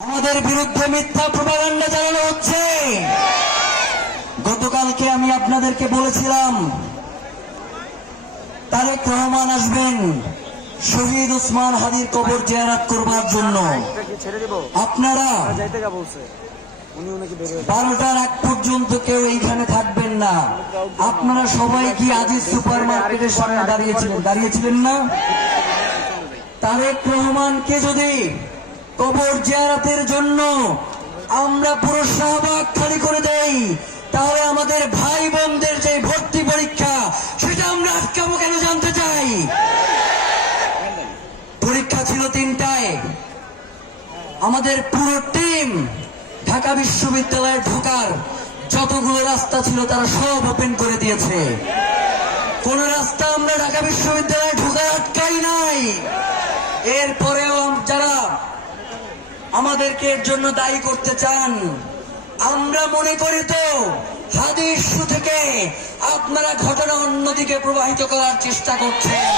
আমাদের বিরুদ্ধে মিথ্যা প্রপাগান্ডা চালানো হচ্ছে। গতকালকে আমি আপনাদেরকে বলেছিলাম, তারেক রহমান আসবেন শহীদ উসমান হাদির কবর জিয়ারাত করবার জন্য। আপনারা বারোটার আগ পর্যন্ত কেউ এইখানে থাকবেন না। আপনারা সবাই কি আজিজ সুপার মার্কেটের সামনে দাঁড়িয়েছিলেন? দাঁড়িয়েছিলেন না? তারেক রহমানকে যদি কবর জিয়ারাতের জন্য আমরা পুরো শাহবাগ খালি করে দেই। তাহলে আমাদের ভাই বোনদের যে ভর্তি পরীক্ষা, সেটা আমরা আটকাবো কেন জানতে চাই? পরীক্ষা ছিল তিনটায়। আমাদের পুরো টিম ঢাকা বিশ্ববিদ্যালয়ে ঢোকার যতগুলো রাস্তা ছিল তারা সব ওপেন করে দিয়েছে। কোন রাস্তা আমরা ঢাকা বিশ্ববিদ্যালয়ে ঢোকার আটকাই নাই। এরপরেও যারা আমাদেরকে এর জন্য দায়ী করতে চান। আমরা মনে করি তো, হাদিস থেকে আপনারা ঘটনা অন্যদিকে প্রবাহিত করার চেষ্টা করছেন।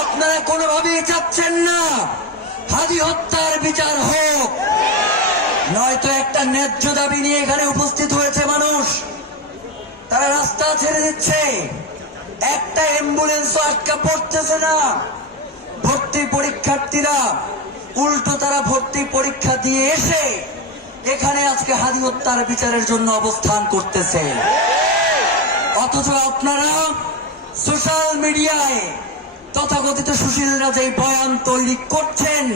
আপনারা কোনোভাবেই চাচ্ছেন না, হাদি হত্যার বিচার হোক। নয়তো একটা ন্যায্য দাবি নিয়ে এখানে উপস্থিত হয়েছে মানুষ। তারা রাস্তা ছেড়ে দিচ্ছে। একটা অ্যাম্বুলেন্স আটকা পড়তেছে না। ভর্তি পরীক্ষার্থীরা উল্টো তারা ভর্তি পরীক্ষা দিয়ে এসে এখানে আজকে হাদি হত্যার বিচারের জন্য অবস্থান করতেছে। অথচ আপনারা সোশ্যাল মিডিয়ায় তথাকথিত সুশীলরা যে বয়ান তৈরি করছেন,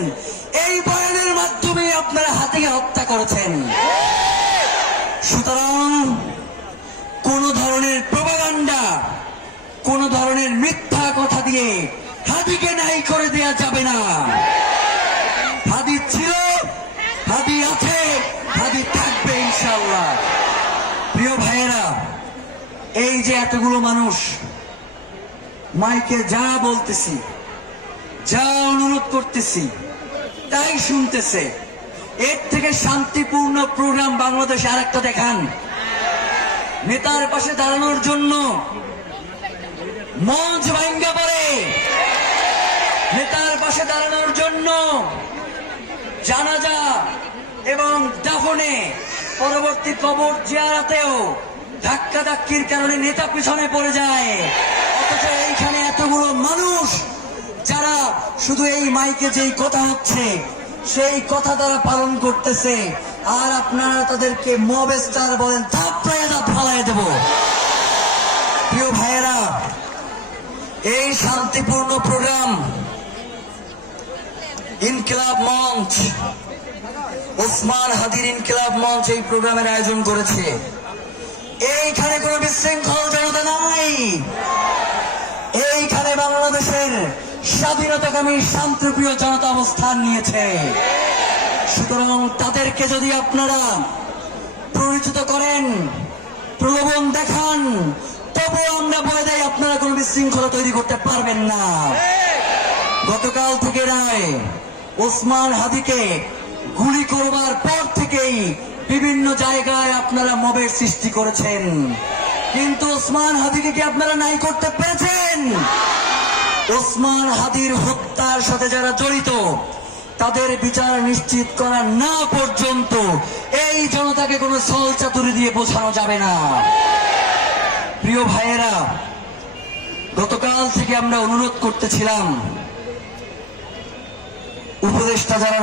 এই বয়ানের মাধ্যমে আপনারা হাতিকে হত্যা করেছেন। সুতরাং কোন ধরনের প্রবাগান্ডা, কোন ধরনের মিথ্যা কথা দিয়ে হাদিকে নাই করে দেয়া যাবে না। হাদি আছে হাদি থাকবে ইনশাল্লাহ প্রিয় ভাইয়েরা, এই যে এতগুলো মানুষ, মাইকে যা বলতেছি, যা অনুরোধ করতেছি, তাই শুনতেছে। এর থেকে শান্তিপূর্ণ প্রোগ্রাম বাংলাদেশে আরেকটা দেখান। নেতার পাশে দাঁড়ানোর জন্য মঞ্চ ভাঙ্গা পড়ে। নেতার পাশে দাঁড়ানোর জন্য জানাজা এবং দাফনে পরবর্তী কবর জিয়ারাতেও ধাক্কা ধাক্কির কারণে নেতা পিছনে পড়ে যায়। অথচ এইখানে এতগুলো মানুষ যারা শুধু এই মাইকে যেই কথা হচ্ছে, সেই কথা তারা পালন করতেছে, আর আপনারা তাদেরকে মব স্টার বলেন থাপ্পায় ফালাই দেব। প্রিয় ভাইয়েরা, এই শান্তিপূর্ণ প্রোগ্রাম, ইনকিলাব মঞ্চ ওসমান হাদির ইনকিলাব মঞ্চ এই প্রোগ্রামের আয়োজন করেছে। এইখানে কোনো বিশৃঙ্খল জনতা নাই। এইখানে বাংলাদেশের স্বাধীনতাকামী, শান্তিপ্রিয় জনতা অবস্থান নিয়েছে। সুতরাং তাদেরকে যদি আপনারা পরিচিত করেন, প্রলোভন দেখান তবু আমরা বলে দেয় আপনারা কোনো বিশৃঙ্খলা তৈরি করতে পারবেন না। গতকাল থেকে রায় ওসমান হাদিকে গুলি করবার পর থেকেই বিভিন্ন জায়গায় আপনারা মবের সৃষ্টি করেছেন। কিন্তু ওসমান হাদিকে কি আপনারা নাই করতে পেরেছেন? ওসমান হাদির হত্যার সাথে যারা জড়িত, তাদের বিচার নিশ্চিত করা না পর্যন্ত এই জনতাকে কোনো সল চাতুরি দিয়ে বোঝানো যাবে না। প্রিয় ভাইয়েরা, গতকাল থেকে আমরা অনুরোধ করতেছিলাম, উপদেষ্টা যারা